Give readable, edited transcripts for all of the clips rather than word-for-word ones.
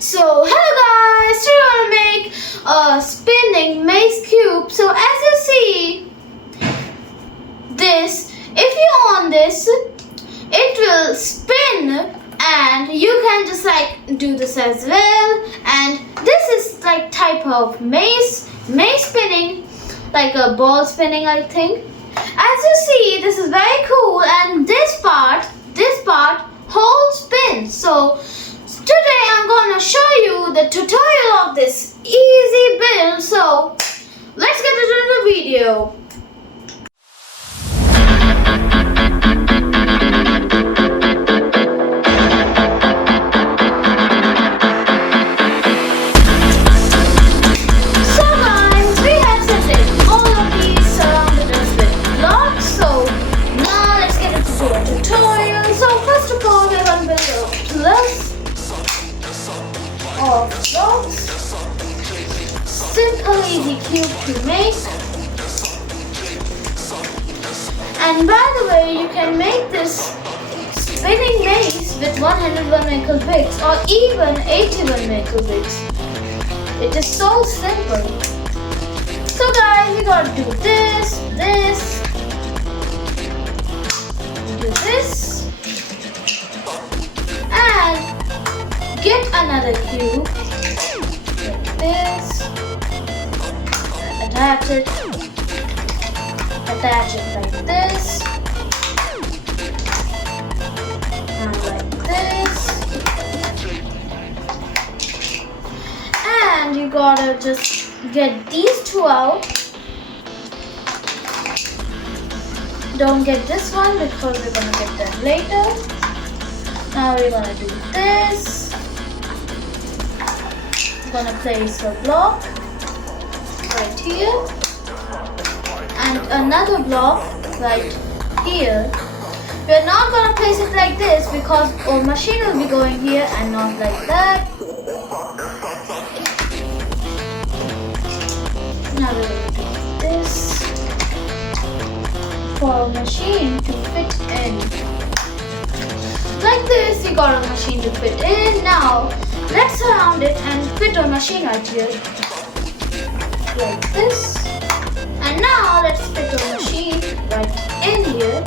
So hello guys, today I'm gonna make a spinning mace cube. So as you see, this, if you on this, it will spin and you can just like do this as well. And this is like type of mace spinning, like a ball spinning I think. As you see, this is very cool and this part holds spin. So today I'm gonna show you the tutorial of this easy build. So let's get into the video. So guys, we have set in all of these surrounded us with blocks. So now let's get into the tutorial. So first of all, we're gonna build a plus of blocks. Simple easy cube to make. And by the way, you can make this spinning mace with 101 nickel bricks or even 81 nickel bricks. It is so simple. So guys, we gotta do this, do this, and get another cube like this, attach it like this, and like this, and you gotta just get these two out. Don't get this one because we're gonna get them later. Now we're gonna do this. I'm gonna place a block right here and another block right here. We're not gonna place it like this because our machine will be going here and not like that. Now we're gonna do this for our machine to fit in. Like this, we got our machine to fit in. Now let's surround it and fit our machine right here. Like this. And now let's fit our machine right in here.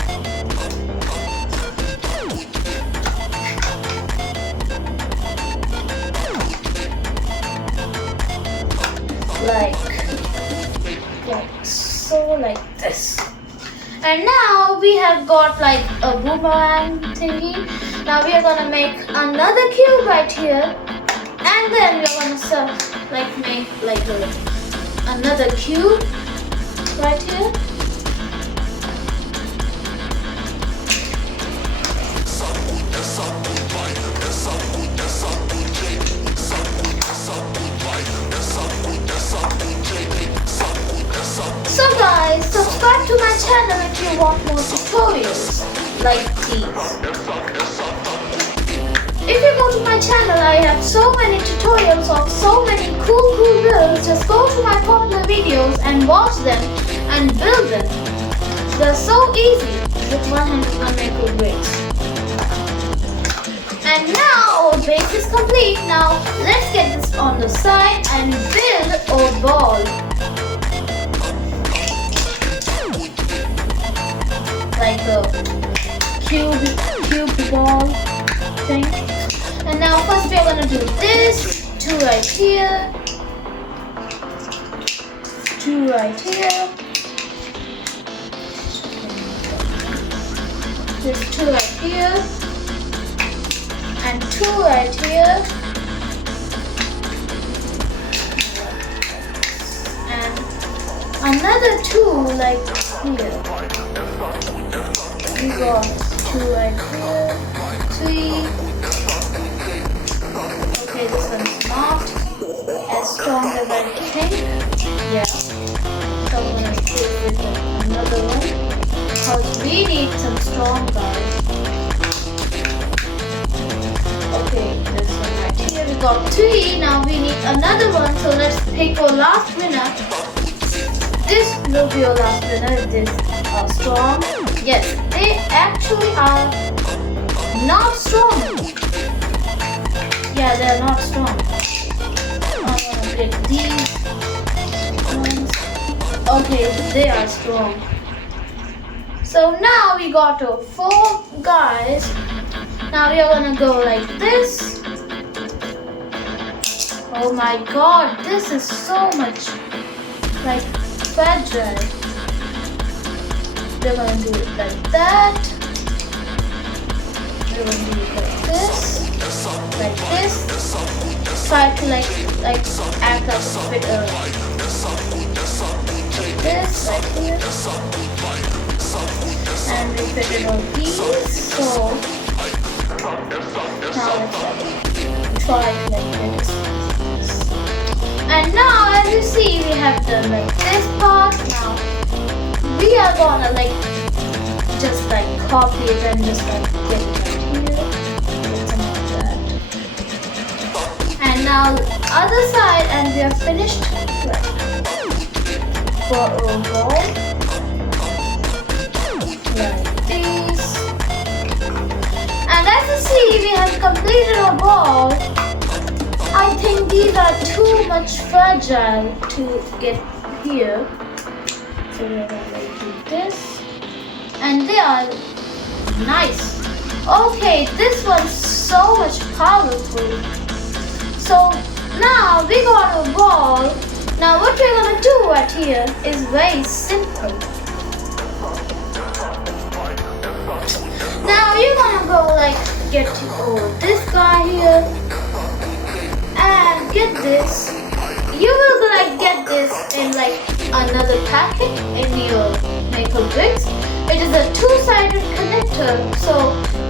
Like so, like this. And now we have got like a boomerang thingy. Now we are gonna make another cube right here, and then we are gonna make like another cube right here. So guys, subscribe to my channel if you want more tutorials like these. If you go to my channel, I have so many tutorials of so many cool builds. Just go to my popular videos and watch them and build them. They're so easy with 101 nickel bricks. And now our base is complete. Now let's get this on the side and build our ball. Like a cube ball thing. And now first we are gonna do this, two right here, two right here, this two right here, and two right here, and another two like here. We got two right here, three. Okay, this one's not as strong as I think. Yeah. So I'm gonna do it with another one because we need some strong guys. Okay, this one right here. We got three. Now we need another one. So let's pick our last winner. This will be our last winner. This strong. Yes, they actually are not strong. Yeah, they're not strong. I'm gonna break these ones. Okay, they are strong. So now we got 4 guys. Now we are gonna go like this. Oh my god, this is so much like fragile. We're gonna do it like that. We're gonna do it like this. Like this. Try to like act like a bit like this, like here. And we fit it on these. So now let's try it like this. And now as you see we have done like this part. Now we are gonna like just like copy it and just like get it right here. Something like that. And now other side, and we are finished right for a wall. Like this. And as you see we have completed our ball. I think these are too much fragile to get here. So we're gonna do this. And they are nice. Okay, this one's so much powerful. So now we got a ball. Now what we're gonna do right here is very simple. Now you're gonna go like get this guy here. And get this. You will like get this in like another packet in your maple bricks. It is a 2-sided connector. So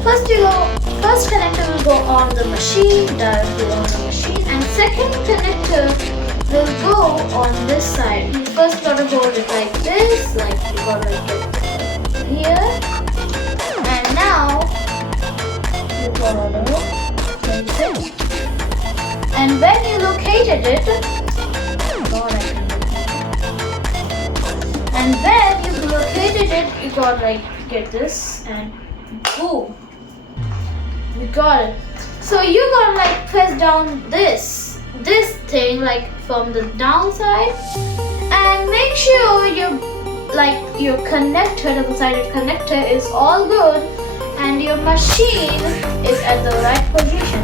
first connector will go on the machine, directly on the machine, and second connector will go on this side. You first gotta hold it like this, like you gotta get it here, and now you gotta place it. And when you located it, and when you located it, you got like get this and boom, you got it. So you gotta like press down this thing like from the downside, and make sure your connector, double-sided connector is all good, and your machine is at the right position.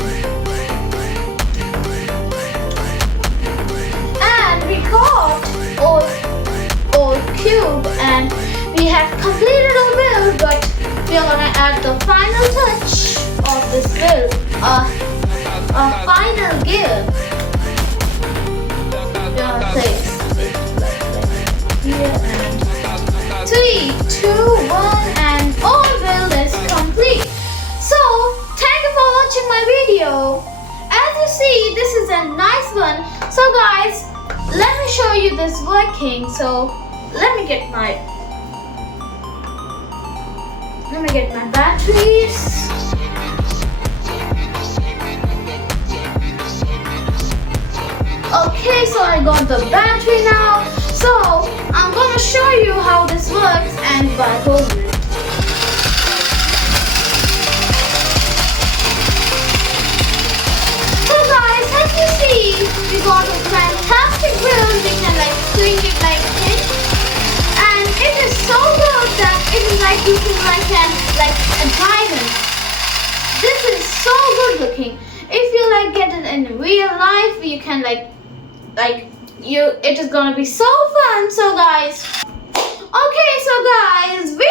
We got our cube, and we have completed our build, but we are gonna add the final touch of this build, a final gear. We're gonna place it like here, and 3, 2, 1, and our build is complete. So thank you for watching my video. As you see, this is a nice one. So guys, let me show you this working. So let me get my batteries. Okay, so I got the battery now. So I'm gonna show you how this works and by holding it. So guys, as you see, we got a fantastic build. We can like swing it like this, and it is so good that it is like looking like a diamond. This is so good looking. If you like get it in real life, you can it is gonna be so fun. So guys, okay, so guys, we